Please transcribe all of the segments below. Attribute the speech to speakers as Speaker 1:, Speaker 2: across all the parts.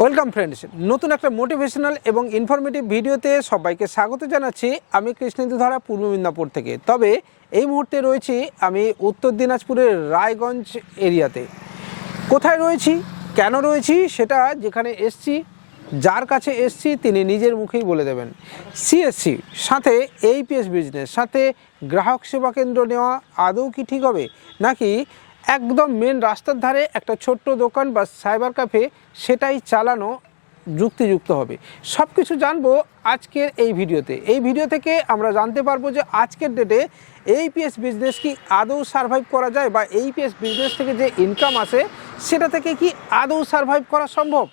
Speaker 1: Welcome friends, নতুন একটা motivational এবং ইনফরমেটিভ ভিডিওতে সবাইকে স্বাগত জানাচ্ছি। আমি কৃষ্ণেন্দু ধারা পূর্ব মিদনাপুর থেকে। তবে এই মুহূর্তে রয়েছি আমি উত্তর দিনাজপুরের রায়গঞ্জ এরিয়াতে। কোথায় রয়েছি? কেন রয়েছি? সেটা যেখানে এসছি, যার কাছে এসছি, তিনি নিজের মুখেই বলে দেবেন। সিএসসি সাথে এইপিএস বিজনেস সাথে গ্রাহক সেবা কেন্দ্র নেওয়া, আদৌ কি ঠিক হবে? নাকি একদম মেন রাস্তার ধারে একটা ছোট্ট দোকান বা সাইবার ক্যাফে সেটাই চালানো যুক্তিযুক্ত হবে। সব কিছু জানব আজকের এই ভিডিওতে। এই ভিডিও থেকে আমরা জানতে পারব যে আজকের ডেটে এই এইপিএস বিজনেস কি আদৌ সার্ভাইভ করা যায় বা এইপিএস বিজনেস থেকে যে ইনকাম আসে, সেটা থেকে কি আদৌ সার্ভাইভ করা সম্ভব?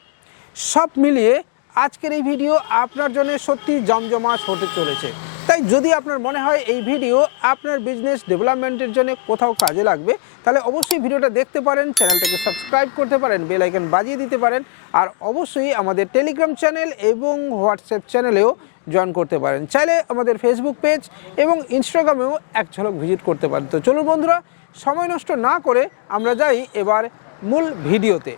Speaker 1: সব মিলিয়ে আজকের এই ভিডিও আপনার জন্য সত্যি জমজমাট হতে চলেছে। তাই যদি আপনার মনে হয় এই ভিডিও আপনার বিজনেস ডেভেলপমেন্টের জন্য কোথাও কাজে লাগবে, তাহলে অবশ্যই ভিডিওটা দেখতে পারেন চ্যানেলটাকে সাবস্ক্রাইব করতে পারেন বেল আইকন বাজিয়ে দিতে পারেন, আর অবশ্যই আমাদের টেলিগ্রাম চ্যানেল এবং হোয়াটসঅ্যাপ চ্যানেলেও জয়েন করতে পারেন। চাইলে আমাদের ফেসবুক পেজ এবং ইনস্টাগ্রামেও এক ঝলক ভিজিট করতে পারেন। তো চলুন বন্ধুরা, সময় নষ্ট না করে আমরা যাই এবার মূল ভিডিওতে।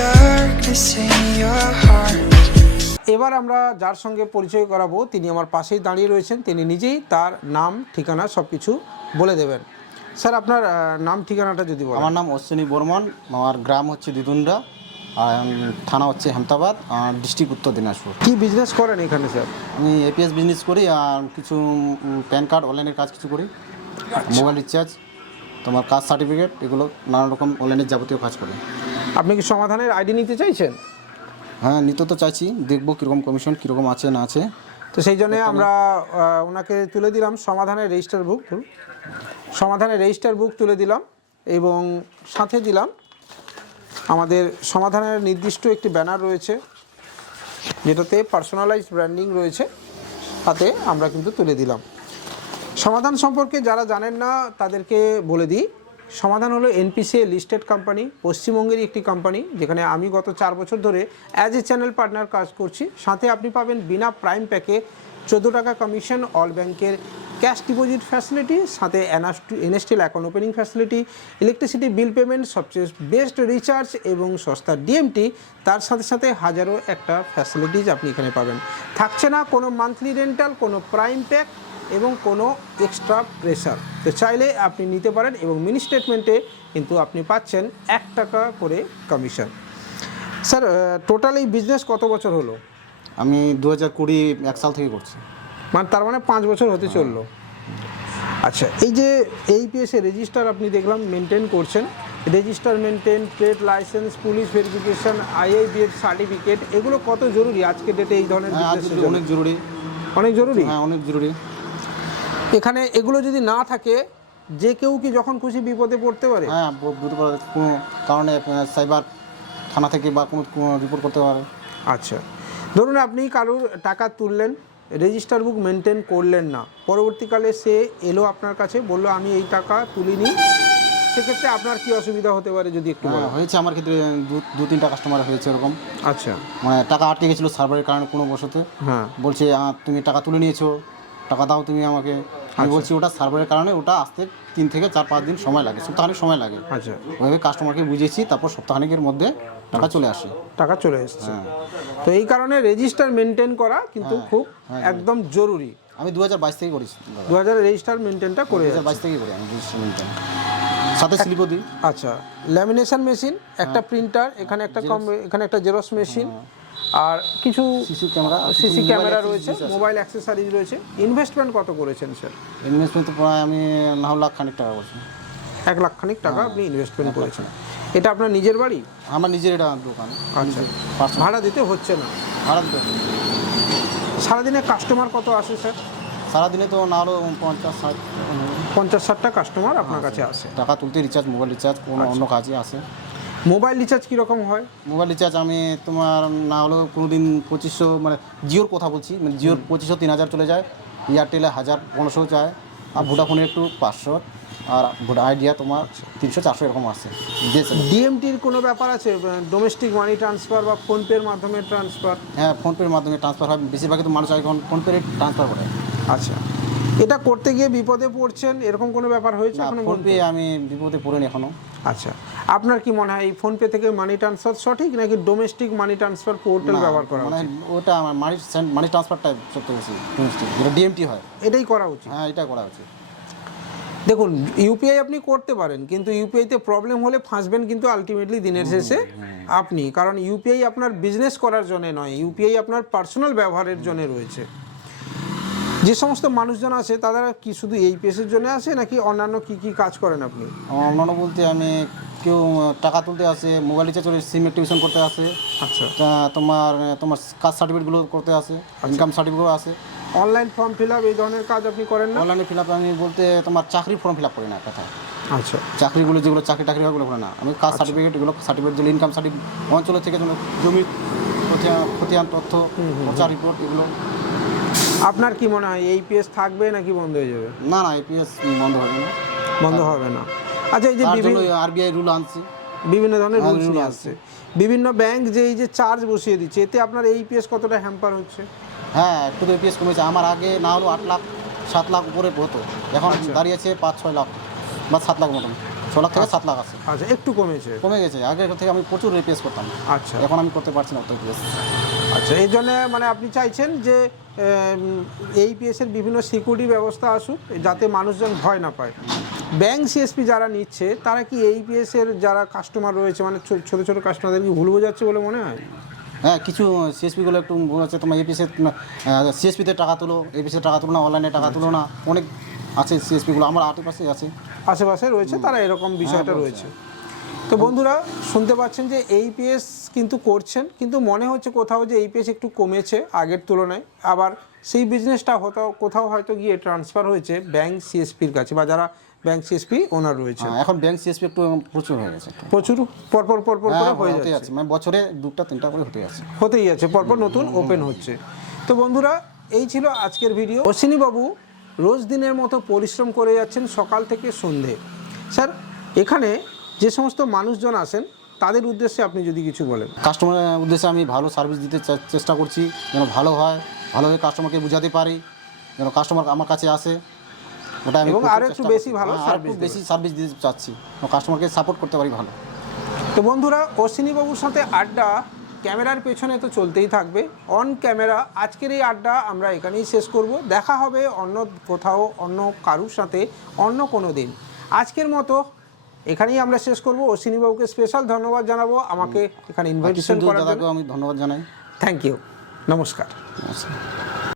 Speaker 2: Darkness in your heart?
Speaker 1: এবার আমরা যার সঙ্গে পরিচয় করাবো তিনি আমার পাশেই দাঁড়িয়ে রয়েছেন তিনি নিজেই তার নাম ঠিকানা সব কিছু বলে দেবেন। স্যার আপনার নাম ঠিকানাটা যদি বলেন।
Speaker 3: আমার নাম অশ্বিনী বর্মন আমার গ্রাম হচ্ছে দিদুন্ডা আর থানা হচ্ছে হেমতাবাদ আর ডিস্ট্রিক্ট উত্তর দিনাজপুর।
Speaker 1: কি বিজনেস করেন এখানে স্যার?
Speaker 3: আমি এপিএস বিজনেস করি আর কিছু প্যান কার্ড অনলাইনের কাজ কিছু করি। মোবাইল রিচার্জ তোমার কাস্ট সার্টিফিকেট এগুলো নানা রকম অনলাইনের যাবতীয় কাজ করি।
Speaker 1: আপনি কি সমাধানের আইডি নিতে চাইছেন?
Speaker 3: হ্যাঁ নিতে তো চাইছি। দেখব কীরকম কমিশন কীরকম আছে না আছে।
Speaker 1: তো সেই জন্য আমরা ওনাকে তুলে দিলাম। সমাধানের রেজিস্টার বুক সমাধানের রেজিস্টার বুক তুলে দিলাম এবং সাথে দিলাম আমাদের সমাধানের নির্দিষ্ট একটি ব্যানার রয়েছে যেটাতে পার্সোনালাইজ ব্র্যান্ডিং রয়েছে। তাতে আমরা কিন্তু তুলে দিলাম। সমাধান সম্পর্কে যারা জানেন না তাদেরকে বলে দিই। সমাধান হলো এনপিসিএ লিস্টেড কোম্পানি পশ্চিমবঙ্গেরই একটি কোম্পানি যেখানে আমি গত চার বছর ধরে অ্যাজ এ চ্যানেল পার্টনার কাজ করছি। সাথে আপনি পাবেন বিনা প্রাইম প্যাকে চোদ্দ টাকা কমিশন অল ব্যাংকের ক্যাশ ডিপোজিট ফ্যাসিলিটি সাথে এনএসটিল account opening facility electricity bill payment সবচেয়ে বেস্ট রিচার্জ এবং সস্তা ডিএমটি তার সাথে সাথে হাজারো একটা ফ্যাসিলিটিজ আপনি এখানে পাবেন। থাকছে না কোনো মান্থলি রেন্টাল কোনো প্রাইম প্যাক এবং কোনো এক্সট্রা প্রেশার তো চাইলে আপনি নিতে পারেন এবং মিনি স্টেটমেন্টে কিন্তু আপনি পাচ্ছেন এক টাকা করে কমিশন স্যার টোটাল এই বিজনেস কত বছর হলো?
Speaker 3: আমি দু হাজার কুড়ি এক সাল থেকে করছি।
Speaker 1: মানে তার মানে পাঁচ বছর হতে চলল। আচ্ছা এই যে এইপিএসে রেজিস্টার আপনি দেখলাম মেনটেন করছেন। Register maintain trade licence police verification IIBF certificate এগুলো কত জরুরি আজকে ডেটে এই ধরনের
Speaker 3: হ্যাঁ? অনেক জরুরি।
Speaker 1: অনেক জরুরি?
Speaker 3: হ্যাঁ অনেক জরুরি।
Speaker 1: এখানে এগুলো যদি না থাকে যে কেউ কি যখন খুশি বিপদে পড়তে পারে?
Speaker 3: হ্যাঁ বুঝতে পারে কোনো কারণে সাইবার থানা থেকে বা কোনো রিপোর্ট করতে পারে।
Speaker 1: আচ্ছা। ধরুন আপনি কারোর টাকা তুললেন রেজিস্টার বুক মেনটেন করলেন না পরবর্তীকালে সে এলো আপনার কাছে বলল আমি এই টাকা তুলিনি। সেক্ষেত্রে আপনার কি অসুবিধা হতে পারে যদি একটু
Speaker 3: হ্যাঁ হয়েছে আমার ক্ষেত্রে দু- তিনটা কাস্টমার হয়েছে এরকম।
Speaker 1: আচ্ছা।
Speaker 3: মানে টাকা আটকে গেছিল সার্ভারের কারণে কোনো বসতে।
Speaker 1: হ্যাঁ।
Speaker 3: বলছে "আহ, তুমি টাকা তুলে নিয়েছো টাকা দাও তুমি আমাকে। আমি বলছি ওটা সার্ভারের কারণে ওটা আসতে তিন থেকে চার পাঁচ দিন সময় লাগে সপ্তাহখানিক সময় লাগে।
Speaker 1: আচ্ছা।
Speaker 3: ওইভাবে কাস্টমারকে বুঝিয়েছি তারপর সপ্তাহখানিকের মধ্যে টাকা চলে আসে।
Speaker 1: টাকা চলে এসছে।
Speaker 3: হ্যাঁ।
Speaker 1: তো এই কারণে রেজিস্টার মেনটেন করা কিন্তু খুব একদম জরুরি।
Speaker 3: আমি দু হাজার বাইশ থেকে করেছি
Speaker 1: দু হাজার রেজিস্টার মেনটেনটা করে
Speaker 3: দু হাজার বাইশ থেকেই করি আমি রেজিস্টার মেনটেন সাথে স্লিপও দিই।
Speaker 1: আচ্ছা। ল্যামিনেশন মেশিন একটা প্রিন্টার এখানে একটা কম এখানে একটা জেরক্স মেশিন আর কিছু
Speaker 3: সিসি ক্যামেরা
Speaker 1: সিসি ক্যামেরা রয়েছে মোবাইল অ্যাক্সেসরিজ রয়েছে। ইনভেস্টমেন্ট কত করেছেন স্যার
Speaker 3: ইনভেস্টমেন্ট তো প্রায় আমি না লাখ খানিক টাকা করছি।
Speaker 1: এক লাখ খানিক টাকা আপনি ইনভেস্টমেন্ট করেছেন। এটা আপনার নিজের বাড়ি?
Speaker 3: আমার নিজের এটা দোকান।
Speaker 1: আচ্ছা। ভাড়া দিতে হচ্ছে না।
Speaker 3: ভাড়া দিতে
Speaker 1: সারাদিনে কাস্টমার কত আসে স্যার
Speaker 3: সারাদিনে তো না হলেও পঞ্চাশ ষাট।
Speaker 1: পঞ্চাশ ষাটটা কাস্টমার আপনার কাছে আসে।
Speaker 3: টাকা তুলতে রিচার্জ মোবাইল রিচার্জ কোনো অন্য কাজে আসে।
Speaker 1: মোবাইল রিচার্জ কীরকম হয়?
Speaker 3: মোবাইল রিচার্জ আমি তোমার না হলেও কোনো দিন পঁচিশশো মানে জিওর কথা বলছি মানে জিওর পঁচিশশো তিন হাজার চলে যায়। এয়ারটেলে হাজার পনেরোশো যায় আর ভোডাফোনে একটু পাঁচশো আর ভোডা আইডিয়া তোমার তিনশো চারশো এরকম যে
Speaker 1: ডিএমটির কোনো ব্যাপার আছে? ডোমেস্টিক মানি ট্রান্সফার বা ফোনপের মাধ্যমে ট্রান্সফার
Speaker 3: হ্যাঁ ফোনপের মাধ্যমে ট্রান্সফার হয়। বেশিরভাগই তো মানুষ এখন ফোনপে ট্রান্সফার করে।
Speaker 1: আচ্ছা। এটা করতে গিয়ে বিপদে পড়ছেন? এরকম কোনো ব্যাপার হয়েছে
Speaker 3: ফোনপে আমি বিপদে পড়িনি এখনও
Speaker 1: আচ্ছা। আপনার কি মনে হয় এই ফোনপে থেকে মানি ট্রান্সফার সঠিক নাকি ডোমেস্টিক মানি ট্রান্সফার পোর্টাল ব্যবহার করা
Speaker 3: মানে
Speaker 1: উচিত?
Speaker 3: ওটা আমার মানি মানি ট্রান্সফারটা সবথেকে বেশি domestic, যেটা ডিএমটি হয়।
Speaker 1: এটাই করা উচিত।
Speaker 3: হ্যাঁ এটা করা উচিত।
Speaker 1: দেখুন ইউপিআই আপনি করতে পারেন কিন্তু ইউপিআইতে প্রবলেম হলে ফাঁসবেন কিন্তু আলটিমেটলি দিনের শেষে আপনি কারণ ইউপিআই আপনার বিজনেস করার জন্য নয় ইউপিআই আপনার পার্সোনাল ব্যবহারের জন্য রয়েছে। যে সমস্ত মানুষজন আছে তারা কি শুধু এই পেসের জন্য আসে নাকি অন্যান্য কি কি কাজ করেন আপনি?
Speaker 3: অন্যান্য বলতে আমি কেউ টাকা তুলতে আসে মোবাইল রিচার্জ করে সিম অ্যাক্টিভেশন করতে আসে
Speaker 1: আচ্ছা।
Speaker 3: তোমার তোমার কাস্ট সার্টিফিকেটগুলো করতে আসে ইনকাম সার্টিফিকেটও আসে।
Speaker 1: অনলাইন ফর্ম ফিল আপ এই ধরনের কাজ আপনি করেন না?
Speaker 3: অনলাইনে ফিল আপ আমি বলতে তোমার চাকরির ফর্ম ফিল আপ করি না কথা
Speaker 1: আচ্ছা।
Speaker 3: চাকরিগুলো যেগুলো চাকরি টাকরি ওগুলো করে না। আমি কাস্ট সার্টিফিকেট এগুলো সার্টিফিকেট যেগুলো ইনকাম সার্টিফিকেট অঞ্চলের থেকে যেন জমির খতিয়ান- তথ্য প্রচার রিপোর্ট এগুলো।
Speaker 1: আপনার কি মনে হয় এই পেস থাকবে নাকি বন্ধ হয়ে যাবে?
Speaker 3: না না এপিএস বন্ধ হবে না।
Speaker 1: বন্ধ হবে না। আচ্ছা এই যে
Speaker 3: আরবিআই রুল আনছি।
Speaker 1: বিভিন্ন ধরনের
Speaker 3: হ্যাঁ,
Speaker 1: রুলস নিয়ে আসছে বিভিন্ন ব্যাংক যে এই যে চার্জ বসিয়ে দিচ্ছে এতে আপনার এই পিএস কতটা হ্যাম্পার হচ্ছে?
Speaker 3: হ্যাঁ একটু তো এপিএস কমেছে। আমার আগে না হলো আট লাখ সাত লাখ উপরে হতো। এখন
Speaker 1: আচ্ছা।
Speaker 3: দাঁড়িয়েছে পাঁচ ছয় লাখ বা সাত লাখ মতন। ছ লাখ থেকে সাত লাখ আছে।
Speaker 1: আচ্ছা একটু কমেছে।
Speaker 3: কমে গেছে। আগে থেকে আমি প্রচুর এপিএস করতাম।
Speaker 1: আচ্ছা।
Speaker 3: এখন আমি করতে পারছি না অত এপিএস
Speaker 1: আচ্ছা। এই জন্য মানে আপনি চাইছেন যে এই পিএসের বিভিন্ন সিকিউরিটি ব্যবস্থা আসুক যাতে মানুষজন ভয় না পায়। ব্যাংক সিএসপি যারা নিচ্ছে তারা কি এই পিএসের যারা কাস্টমার রয়েছে মানে ছোট ছোট কাস্টমারদের কি ভুল বোঝাচ্ছে বলে মনে হয়?
Speaker 3: হ্যাঁ কিছু সিএসপিগুলো একটু ভুল আছে। তোমার এপিএসে সিএসপিতে টাকা তুলো এপিএসে টাকা তুলো না অনলাইনে টাকা তুলো না। অনেক আছে সিএসপিগুলো আমার আশেপাশে আছে।
Speaker 1: আশেপাশে রয়েছে তারা এরকম বিষয়টা রয়েছে। তো বন্ধুরা শুনতে পাচ্ছেন যে এইপিএস কিন্তু করছেন কিন্তু মনে হচ্ছে কোথাও যে এইপিএস একটু কমেছে আগের তুলনায়। আবার সেই বিজনেসটা হয়তো কোথাও হয়তো গিয়ে ট্রান্সফার হয়েছে ব্যাংক সিএসপির কাছে বা যারা ব্যাংক সিএসপি ওনার রয়েছে।
Speaker 3: হ্যাঁ, এখন ব্যাংক সিএসপি একটু প্রচুর হয়ে গেছে।
Speaker 1: প্রচুর পরপর পরপর করে
Speaker 3: হ্যাঁ
Speaker 1: হয়ে যাচ্ছে।
Speaker 3: মানে বছরে দুটা তিনটা করে হতে যাচ্ছে
Speaker 1: হতেই আছে পরপর নতুন ওপেন হচ্ছে। তো বন্ধুরা এই ছিল আজকের ভিডিও অশ্বিনী বাবু রোজ দিনের মতো পরিশ্রম করে যাচ্ছেন সকাল থেকে সন্ধে। স্যার এখানে যে সমস্ত মানুষজন আসেন তাদের উদ্দেশ্যে আপনি যদি কিছু বলেন।
Speaker 3: কাস্টমারের উদ্দেশ্যে আমি ভালো সার্ভিস দিতে চেষ্টা করছি যেন ভালো হয় ভালোভাবে কাস্টমারকে বোঝাতে পারি যেন কাস্টমার আমার কাছে আসে। ওটা আমি
Speaker 1: এবং
Speaker 3: প্রচুর
Speaker 1: আরও একটু বেশি ভালো
Speaker 3: হ্যাঁ,
Speaker 1: service
Speaker 3: একটু বেশি সার্ভিস দিতে চাচ্ছি। কাস্টমারকে সাপোর্ট করতে পারি ভালো।
Speaker 1: তো বন্ধুরা অশ্বিনীবাবুর সাথে আড্ডা ক্যামেরার পেছনে তো চলতেই থাকবে। অন ক্যামেরা আজকের এই আড্ডা আমরা এখানেই শেষ করব। দেখা হবে অন্য কোথাও অন্য কারুর সাথে অন্য কোনো দিন। আজকের মতো এখানেই আমরা শেষ করব। অশ্বিনী বাবুকে স্পেশাল ধন্যবাদ জানাব। আমাকে এখানে ইনভাইটেশন করার জন্য।
Speaker 3: আমি ধন্যবাদ জানাই।
Speaker 1: থ্যাংক ইউ নমস্কার।
Speaker 3: নমস্কার।